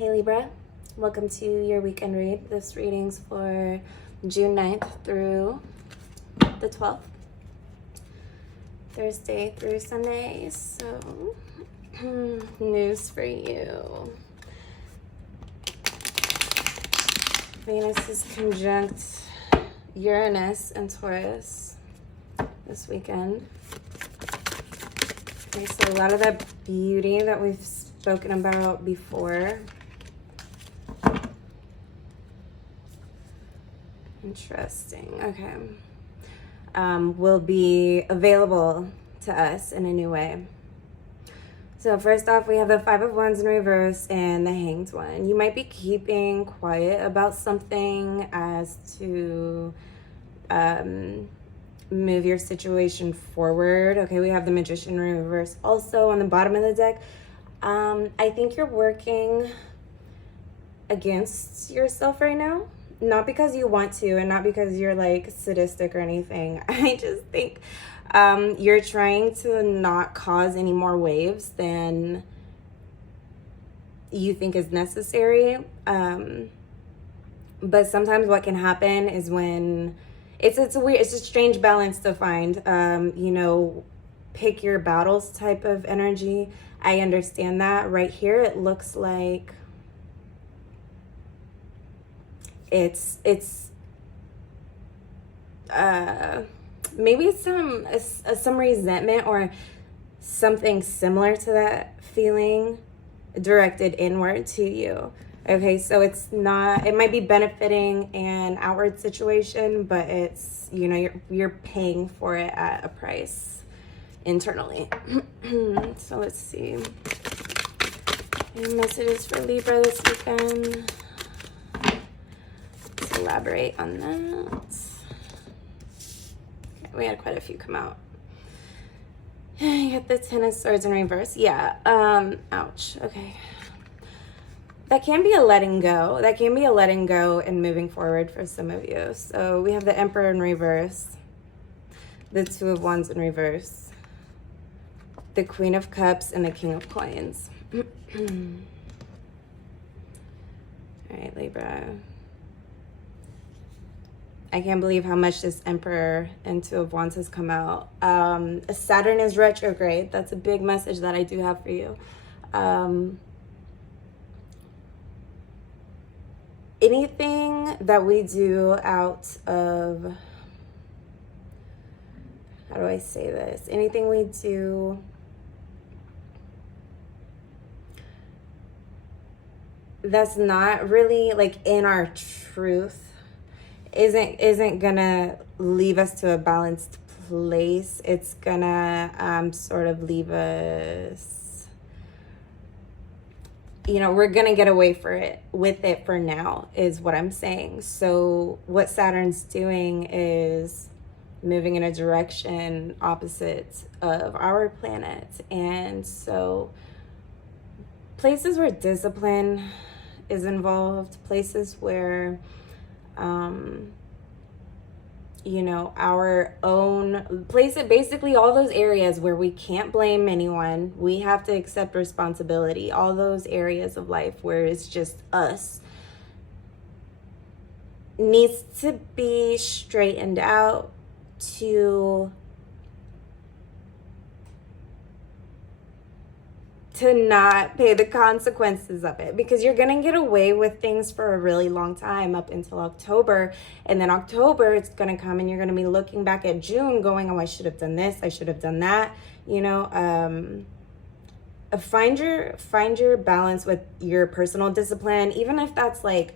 Hey Libra, welcome to your weekend read. This reading's for June 9th through the 12th, Thursday through Sunday. So, news for you. Venus is conjunct Uranus and Taurus this weekend. Okay, so a lot of that beauty that we've spoken about before. Interesting. Okay. Will be available to us in a new way. So first off, we have the Five of Wands in reverse and the Hanged One. You might be keeping quiet about something as to move your situation forward. Okay, we have the Magician in reverse also on the bottom of the deck. I think you're working against yourself right now. Not because you want to and not because you're like sadistic or anything. I just think you're trying to not cause any more waves than you think is necessary. But sometimes what can happen is when it's a strange balance to find. Pick your battles type of energy. I understand that. Right here it looks like it's maybe some resentment or something similar to that feeling directed inward to you. Okay, so it might be benefiting an outward situation, but it's, you're paying for it at a price internally. So let's see. Any messages for Libra this weekend? Elaborate on that. Okay, we had quite a few come out. You got the Ten of Swords in reverse. Yeah. Ouch. Okay. That can be a letting go. That can be a letting go and moving forward for some of you. So we have the Emperor in reverse, the Two of Wands in reverse, the Queen of Cups, and the King of Coins. All right, Libra. I can't believe how much this Emperor and Two of Wands has come out. Saturn is retrograde. That's a big message that I do have for you. Anything that we do out of, how do I say this? Anything we do that's not really like in our truth isn't gonna leave us to a balanced place. It's gonna sort of leave us, we're gonna get away with it for now, is what I'm saying. So what Saturn's doing is moving in a direction opposite of our planet. And so places where discipline is involved, places where our own place, basically all those areas where we can't blame anyone, we have to accept responsibility, all those areas of life where it's just us, needs to be straightened out to not pay the consequences of it, because you're gonna get away with things for a really long time up until October, and then October it's gonna come and you're gonna be looking back at June going, oh, I should have done this, I should have done that. Find your balance with your personal discipline. Even if that's like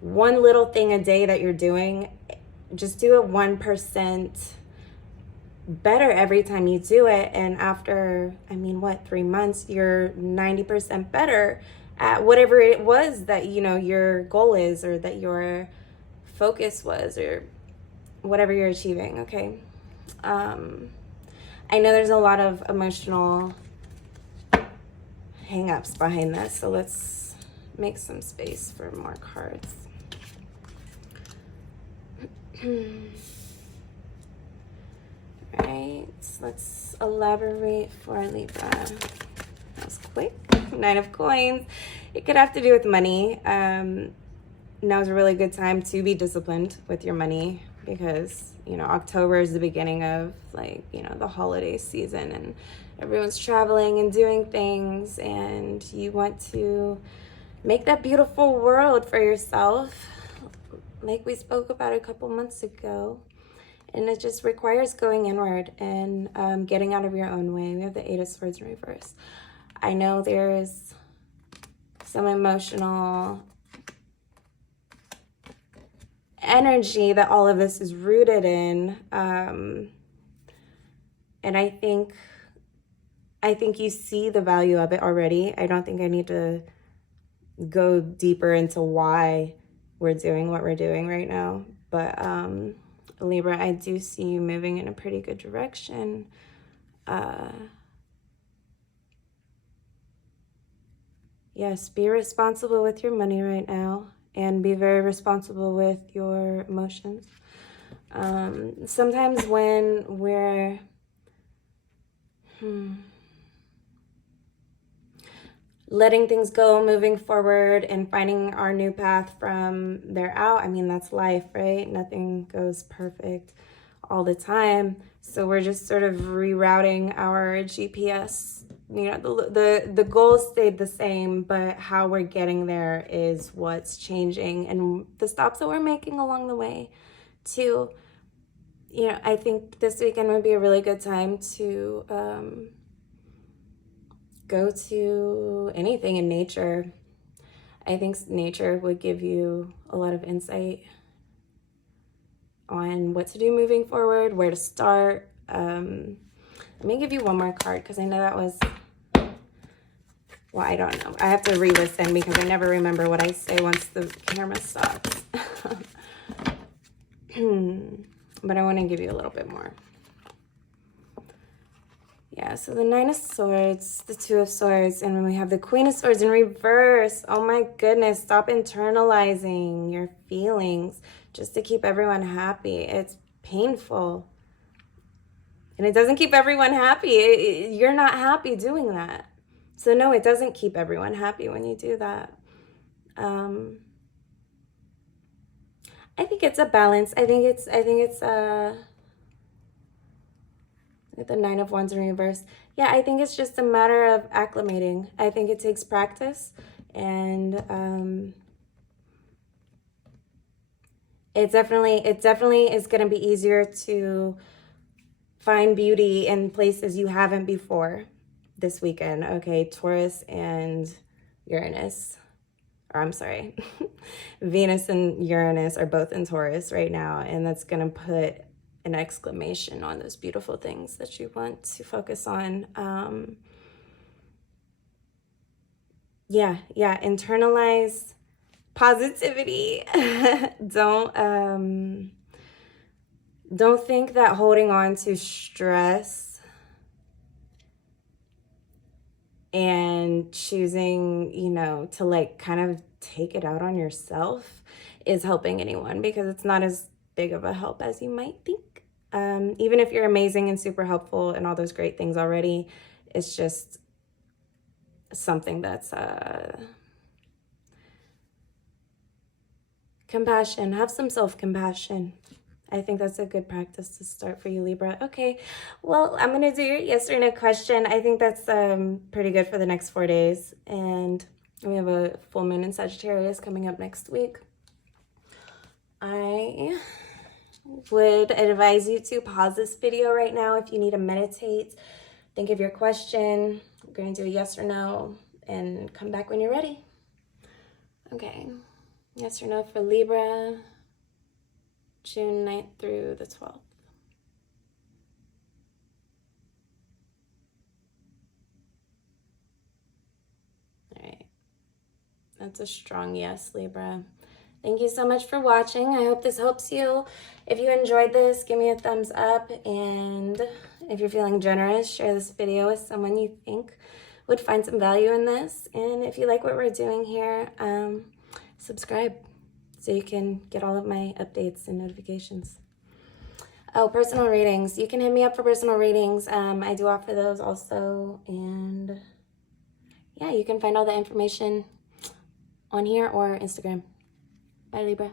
one little thing a day that you're doing, just do it 1% better every time you do it, and after 3 months you're 90% better at whatever it was that your goal is, or that your focus was, or whatever you're achieving. Okay, I know there's a lot of emotional hang-ups behind this, so let's make some space for more cards. Right, let's elaborate for Libra. That was quick. Nine of Coins. It could have to do with money. Now is a really good time to be disciplined with your money because, you know, October is the beginning of, like, you know, the holiday season and everyone's traveling and doing things, and you want to make that beautiful world for yourself, like we spoke about a couple months ago. And it just requires going inward and getting out of your own way. We have the Eight of Swords in reverse. I know there's some emotional energy that all of this is rooted in. And I think you see the value of it already. I don't think I need to go deeper into why we're doing what we're doing right now. But Libra, I do see you moving in a pretty good direction. Yes, be responsible with your money right now and be very responsible with your emotions. Sometimes when we're letting things go, moving forward, and finding our new path from there out, I mean, that's life, right? Nothing goes perfect all the time. So we're just sort of rerouting our GPS. You know, the goal stayed the same, but how we're getting there is what's changing, and the stops that we're making along the way too. You know, I think this weekend would be a really good time to go to anything in nature. I think nature would give you a lot of insight on what to do moving forward, where to start. Let me give you one more card because I know that was, well, I don't know. I have to re-listen because I never remember what I say once the camera stops. But I want to give you a little bit more. Yeah, so the Nine of Swords, the Two of Swords, and then we have the Queen of Swords in reverse. Oh my goodness, stop internalizing your feelings just to keep everyone happy. It's painful. And it doesn't keep everyone happy. You're not happy doing that. So no, it doesn't keep everyone happy when you do that. I think it's a balance. I think it's the Nine of Wands in reverse. Yeah, I think it's just a matter of acclimating. I think it takes practice, and it definitely is going to be easier to find beauty in places you haven't before this weekend. Okay, Taurus and Uranus, or I'm sorry, Venus and Uranus are both in Taurus right now, and that's going to put an exclamation on those beautiful things that you want to focus on. Internalize positivity. Don't think that holding on to stress and choosing, you know, to like kind of take it out on yourself is helping anyone, because it's not as big of a help as you might think. Even if you're amazing and super helpful and all those great things already, it's just something that's compassion. Have some self-compassion. I think that's a good practice to start for you, Libra. Okay, well, I'm going to do your yes or no question. I think that's pretty good for the next 4 days. And we have a full moon in Sagittarius coming up next week. I would advise you to pause this video right now if you need to meditate. Think of your question. I'm going to do a yes or no and come back when you're ready. Okay, yes or no for Libra, June 9th through the 12th. All right, that's a strong yes, Libra. Thank you so much for watching. I hope this helps you. If you enjoyed this, give me a thumbs up. And if you're feeling generous, share this video with someone you think would find some value in this. And if you like what we're doing here, subscribe so you can get all of my updates and notifications. Oh, personal readings. You can hit me up for personal readings. I do offer those also. And yeah, you can find all the information on here or Instagram. Bye, Libra.